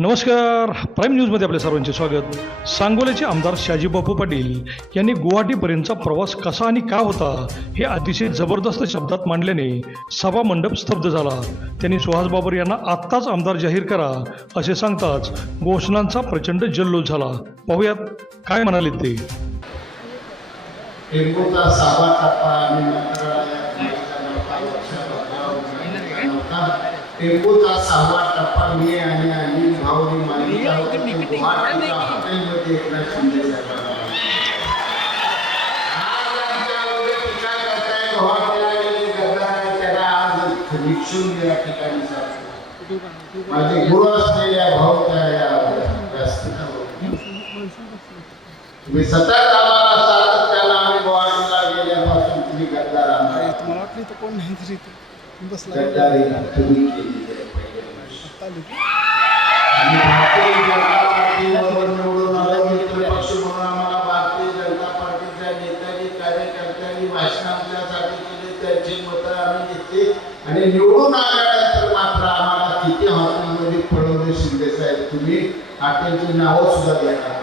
नमस्कार. प्राईम न्यूजमध्ये आपल्या सर्वांचे स्वागत. सांगोल्याचे आमदार शाजीबापू पाटील यांनी गुवाहाटीपर्यंतचा प्रवास कसा आणि का होता हे अतिशय जबरदस्त शब्दात मांडल्याने सभा मंडप स्तब्ध झाला. त्यांनी सुहास बाबर यांना आत्ताच आमदार जाहीर करा असे सांगताच घोषणांचा प्रचंड जल्लोष झाला. पाहूयात काय म्हणाले ते टेंबूचा सहावा टप्पा आणि मंत्रालयात माहितीचा नव्हता, वर्षभरावर टेंबूचा सहावा टप्पा मी आणि अनिल भाऊनी की गुवाहाटीच्या हॉटेलमध्ये एकनाथ शिंदे साहेबांना त्याला भिक्षून या ठिकाणी. माझे गुरु असलेल्या भाऊच्या या व्यासपीठावर. तुम्ही सतत आम्हाला सातत्यानं आम्ही गुवाहाटीला गेल्यापासून तुम्ही गद्दार आम्हाला मला वाटलं इथं कोण नाही आणि निवडून आले मित्र पक्ष म्हणून आम्हाला भारतीय जनता पार्टीच्या नेत्यांनी कार्यकर्त्यांनी भाषण आपल्यासाठी केले त्यांची मतं आम्ही घेतली आणि निवडून आल्यानंतर मात्र आम्हाला किती हॉटेलमध्ये पळवले शिंदे साहेब तुम्ही हॉटेलची नावं सुद्धा देणार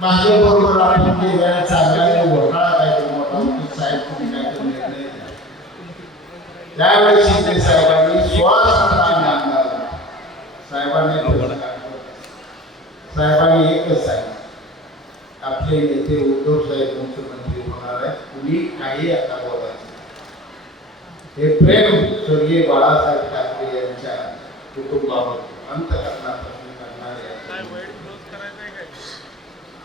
माझ्या बरोबर आपण केलेल्या चांगल्या घोटाळा काय मोठा साहेब तुम्ही काय तो निर्णय त्यावेळेस शिंदे साहेबांनी श्वास साहेबांनी साहेबांनी एकच सांगितलं. आपले नेते उद्धव साहेब मुख्यमंत्री होणार आहेत. कुणी काही आता बोलायचं हे प्रेम स्वर्गीय बाळासाहेब ठाकरे यांच्या कुटुंबावर अंतकरणापासून करणारे आहे.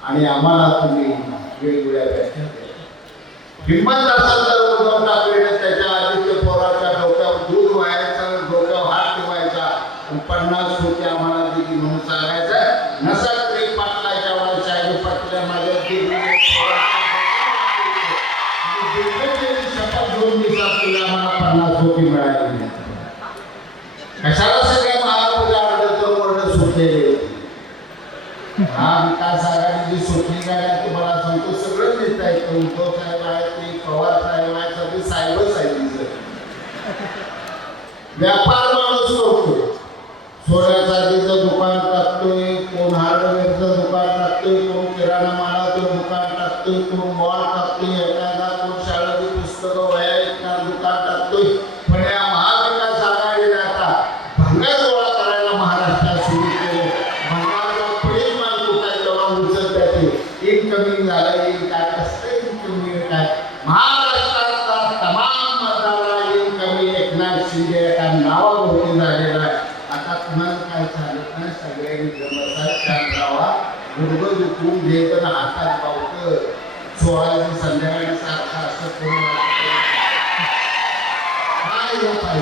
आणि आम्हाला तुम्ही वेगवेगळ्या व्याख्या हिंमत असाल तर उद्धव ठाकरेने त्याच्या आदित्य पवारच्या डोक्यावर दूध व्हायचं डोक्यावर हात ठेवायचा. आणि पन्नास होते आम्हाला दिली म्हणून सांगायचं. नसेल तरी पाटलाच्या पाटल्या माझ्या शपथ दोन दिवसात तुला आम्हाला पन्नास कोटी मिळाली कशाला सगळ्या महापूजा अर्धचं वर्ड सुटलेले? हा विकास अगदी जी सुटली गाडी तुम्हाला सांगतो सगळं नेता येतं. उद्धव साहेब आहेत ते पवार साहेब आहेत सगळे साहेबच आहेत. व्यापार माणूस करतो सोन्या होता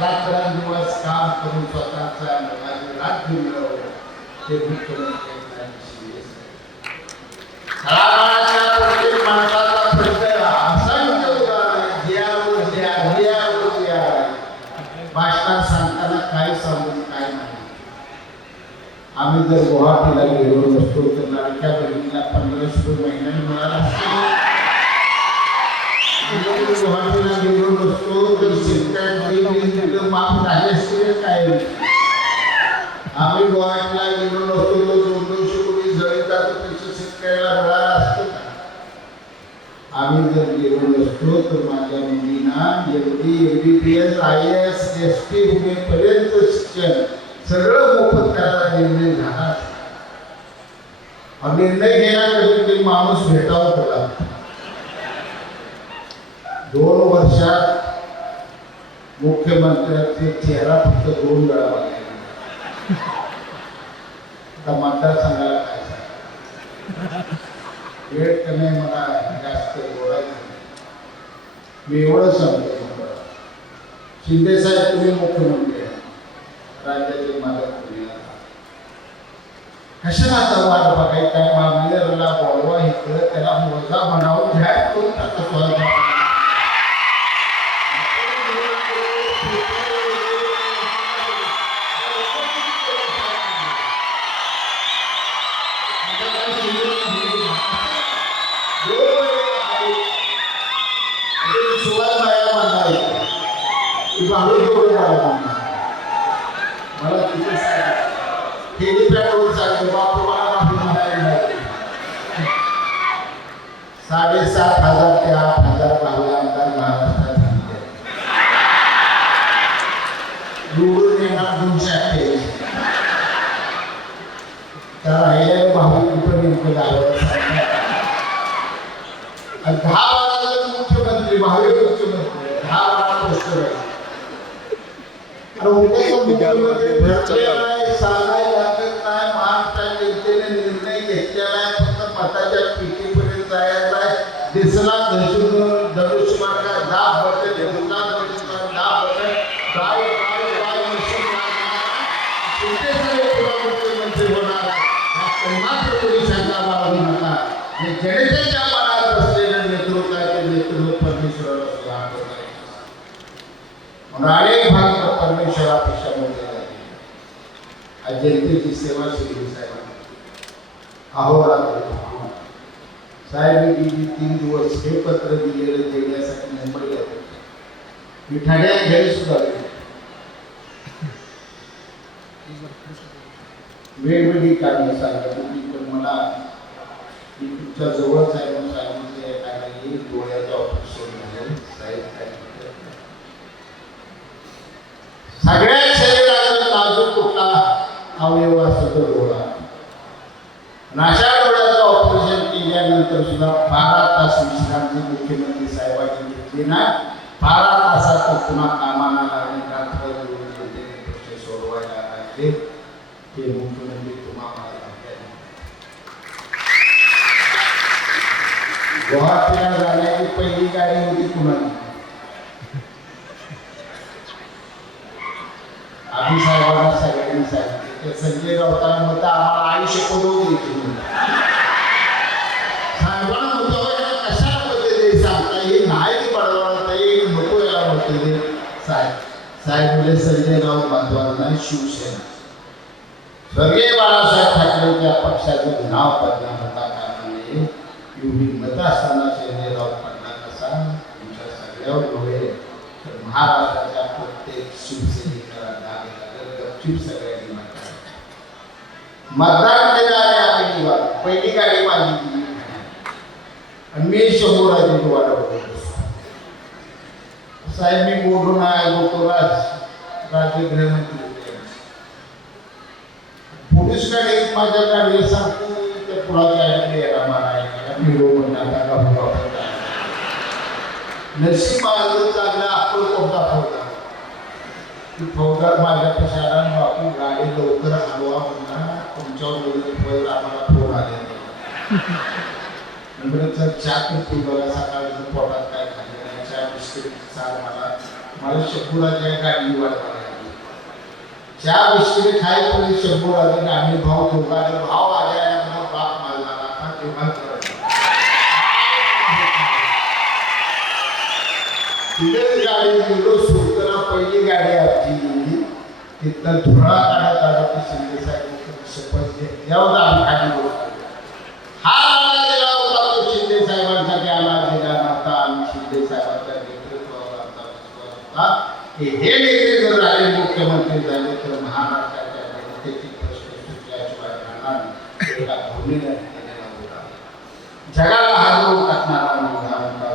रात्रंदिवस काम करून स्वतःचा नवाजी राज्य मिळवलं ते प्रत्येक माणसाचा प्रश्न असंख्य उदाहरण भाषणात सांगताना काय सांगून काय नाही आम्ही जर गुवाहाटीला गेलो नसतो तर लाडक्या बहिणीला पंधराशे रुपये मिळाला गेलो नसतो तर शेतकऱ्यांची माफ़ झाले असते काय आम्ही गोव्याला गेलो नसतो तर दोन दोनशे कोटी जळीतात पैसे शेतकऱ्याला मिळाला असतं का आम्ही जर गेलो नसतो तर माझ्या मुलींना M M B P S I S S T होईपर्यंत शिक्षण सगळं मोफत करायला निर्णय झाला. निर्णय घ्यायला कधी माणूस भेटावा त्याला दोन वर्षात मुख्यमंत्र्यांचे चेहरा फक्त दोन वेळा बघायला आता मतदारसंघाला काय वेळ कमी मला जास्त बोलायचं मी एवढं सांगतो शिंदे साहेब तुम्ही मुख्यमंत्री आहे. राज्याचे मालक तुम्ही कशाला आता वाट बघायचा? मागलेला बोलवा इकडं त्याला मोजा म्हणावं घ्या तो त्याचा स्वतः. मला तिथे हेलिपॅडवर सांगितलं बापू मला माफी मागायला निर्णय घेतलेला आहे, फक्त मताच्या पिढीपर्यंत जायचा आहे. दिसला धनुष्य- म्हणून अनेक भक्त परमेश्वरापेक्षा मोठे झाले आज जनतेची सेवा शिकली साहेब. अहोरात्र साहेब मी गेली तीन दिवस हे पत्र दिलेलं देण्यासाठी मुंबईला मी ठाण्यात घरी सुद्धा वेगवेगळी कारणं सांगतात पण मला मी तुमच्या जवळच आहे म्हणून सांगितले काय नाही डोळ्याचं ऑपरेशन झालं साहेब काय म्हणतात. सगळ्या शरीराचा नाजूक कुठला अवयव असतो तो डोळा आणि अशा डोळ्याचं ऑपरेशन केल्यानंतर सुद्धा बारा तास विश्रांती मुख्यमंत्री साहेबांनी घेतली ना? बारा तासात पुन्हा कामाला लागले रात्र प्रश्न सोडवायला लागले. ते मुख्यमंत्री तुम्हाला गुवाहाटीला जाण्याची पहिली गाडी होती कुणाची? आम्ही साहेबांना सगळ्यांनी सांगितलं. ते संजय राऊतांना म्हणता आम्हाला आयुष्य पडवून देते साहेबांना होतं कशा पद्धतीने सांगता येईल नाही की पडवता येईल नको याला होते साहेब साहेब म्हणजे संजय राऊत बांधवांना शिवसेना. स्वर्गीय बाळासाहेब ठाकरे त्या पक्षाचं नाव बदनाम होता कारणाने एवढी मतं असताना संजय राऊत पडला कसा? तुमच्या सगळ्यावर डोळे तर महाराष्ट्राच्या प्रत्येक शिवसैनिकाला डाग लागेल गपचूप मतदान आम्ही पहिली गाडी माझी आणि मी शंभूराजी वाट बघतो साहेब मी बोलून आलो तो राज राज्य गृहमंत्री होते. पोलीस गाडी माझ्या गाडीला सांगतो त्या पुढाच्या आईकडे यायला मारायला मी रोड नाका नरसिंह महाराज चांगला आपण कोणता फौजदार ती फौजदार माझ्या पशाला बापू गाडी लवकर हलवा म्हणला तुमच्यावर आम्हाला फोन आले. चहा बघा पोटात काय खाल्लं नाही चहा बिस्किट चाल मला मला शंभूराच्या गाडी वाट बघायला चहा बिस्किट खाय पण शंभर आले आम्ही भाव दोघांना बाप मारला आता तेव्हा करायचं तिथेच गाडी गेलो पहिली गाडी तिथं धुळा काढत आला की शिंदे साहेब शपथ एवढा आम्ही खाली बोलतो हा लढा दिला होता तो शिंदे साहेबांसाठी आला दिला नव्हता. आम्ही शिंदे साहेबांच्या नेतृत्वावर आमचा विश्वास होता. की हे नेते जर राहिले मुख्यमंत्री झाले तर महाराष्ट्राच्या जनतेची प्रश्न सुटल्याशिवाय राहणार एका धोरणीने जगाला हरवून टाकणारा मुलगा होता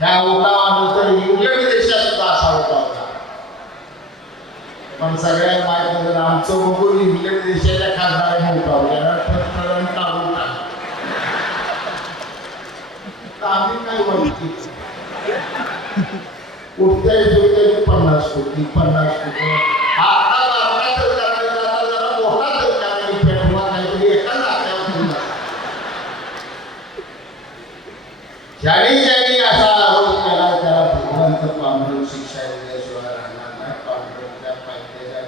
त्या उठावानंतर इंग्लंड देशात सुद्धा असा होता होता पण सगळ्यात आमचं बघून इंग्लंड देशाच्या खासदाराने उठाव टाकून टाकलं. आम्ही काय म्हणतो कुठल्याही पन्नास कोटी पन्नास कोटी आता बारका सरकारने जरा जरा मोठा सरकारने पेटवा काहीतरी एका नात्यावर ठेवून टाकला. ज्याने ज्याने असा आरोप केला त्याला भगवंत पांढरून शिक्षा दिल्याशिवाय राहणार नाही पांढरच्या पाहिजेल्या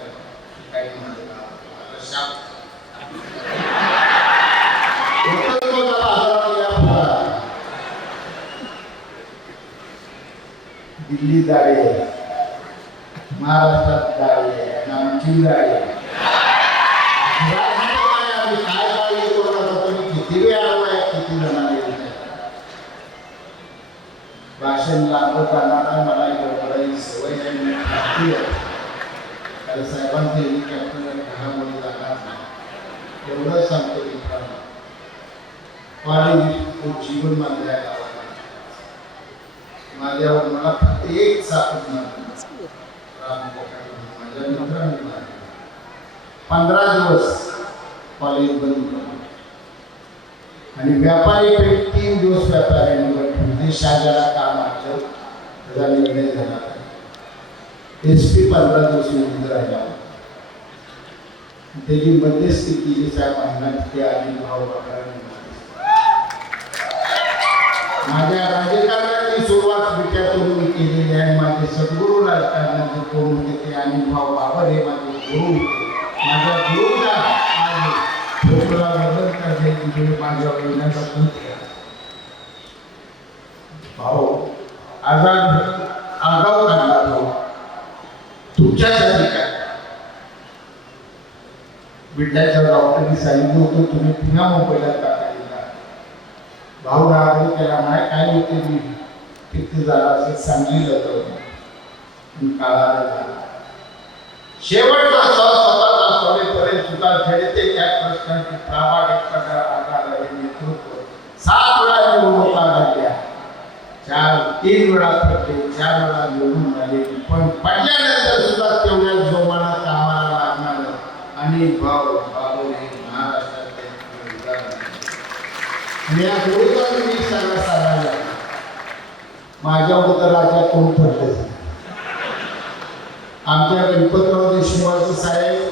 काही म्हणत आता शाप होतं तो त्याला आजाराला या फुला. दिल्ली जाळे महाराष्ट्रात जाळे नामची जाळे काय तुम्ही किती वेळ आलाय किती जणांना भाषण लागत मला एवढी सवय नाही साहेबांचे हेलिकॉप्टर घरामध्ये जाणार नाही. एवढं सांगतो मित्रांनो कॉलेज जीवन मानल्या माझ्यावर मला फक्त एक सापट मारली. माझ्या मित्रांनी पंधरा दिवस कॉलेज बंद आणि व्यापारी पेठ तीन दिवस व्यापाऱ्यांनी म्हणजे शाजाला काम आलं त्याचा निर्णय झाला. एस पी पंधरा दिवस बंद राहिला. त्याची मध्यस्थी केली साहेब महिन्यात ते आधी भाव माझ्या राजकारणाची सुरुवात राजकारणाचे कोण ते आणि भाव बाबर हे माझे गुरु होते. माझ्या गुरुला माझे ठोकला मदत करते की तुम्ही माझ्या येण्याचा केला भाऊ आजाद आगाव काढला भाऊ तुमच्यासाठी काय? विड्याच्या डॉक्टरनी सांगितलं होतं तुम्ही पुन्हा मुंबईला टाकायला भाऊ राहतो त्याला माय काय होते मी? तिथे झाला असं सांगितलं जातो शेवटचा श्वास स्वतःचा सोडेपर्यंत सुद्धा झडते त्या प्रश्नाची प्रामाणिकपणा आधार नेतृत्व. सात वेळा निवडणुका झाल्या चार तीन वेळा पडले चार वेळा निवडून झाले पण पडल्यानंतर सुद्धा तेवढ्या जोमाना कामाला लागणार. आणि भाऊ बाबू हे महाराष्ट्रातले उदाहरण. आणि या दोघांनी मी सगळं सांगायला माझ्या तर राजा कोण ठरले आमच्या गणपतराव देशमुखाचं साहेब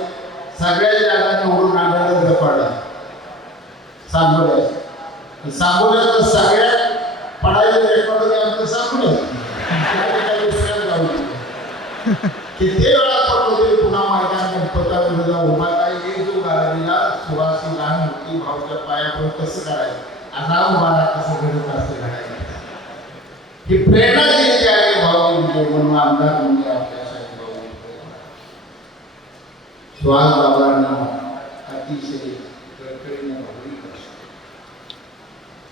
सगळ्या जगात निवडून आणायला झपाडला सांगोल्या सांगोल्याचं सगळ्यात पडायचं रेकॉर्ड आमचं सांगोल्या किती वेळा पडलो तरी पुन्हा मैदान गणपताविरोधा उभा काय एक जो गाडीला सुवासी लहान मोठी भाऊच्या पायावर कसं करायचं? आता उभा राहा कसं घडत असं घडायचं ही प्रेरणा दिली आहे भाऊ म्हणजे म्हणून आमदार म्हणजे आपल्या भाऊ सुहास बाबांना अतिशय कळकळीने भावनिक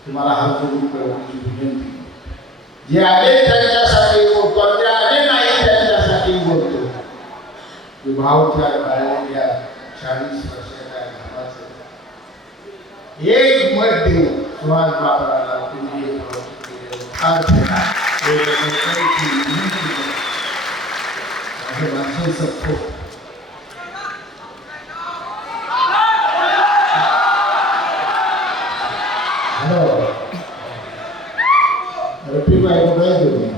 तुम्हाला हात जोडून कळवण्याची विनंती जे आले त्यांच्यासाठी बोलतो जे आले नाही त्यांच्यासाठी बोलतो की भावच्या बाळगल्या चाळीस वर्षाच्या घराचं एक मत देऊ सुहास बाबाला तुम्ही एक वर्ष केलेलं फार छान. एक लोकांची विनंती करतो. माझं भाषण संपतो हॅलो रफी बाई कुठे आहे तुम्ही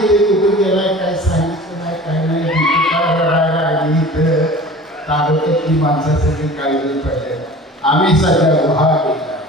काय कुठे गेलाय काय सांगितलं नाही काय नाही इथं काळजी पडले आम्ही सगळ्या गुहा केला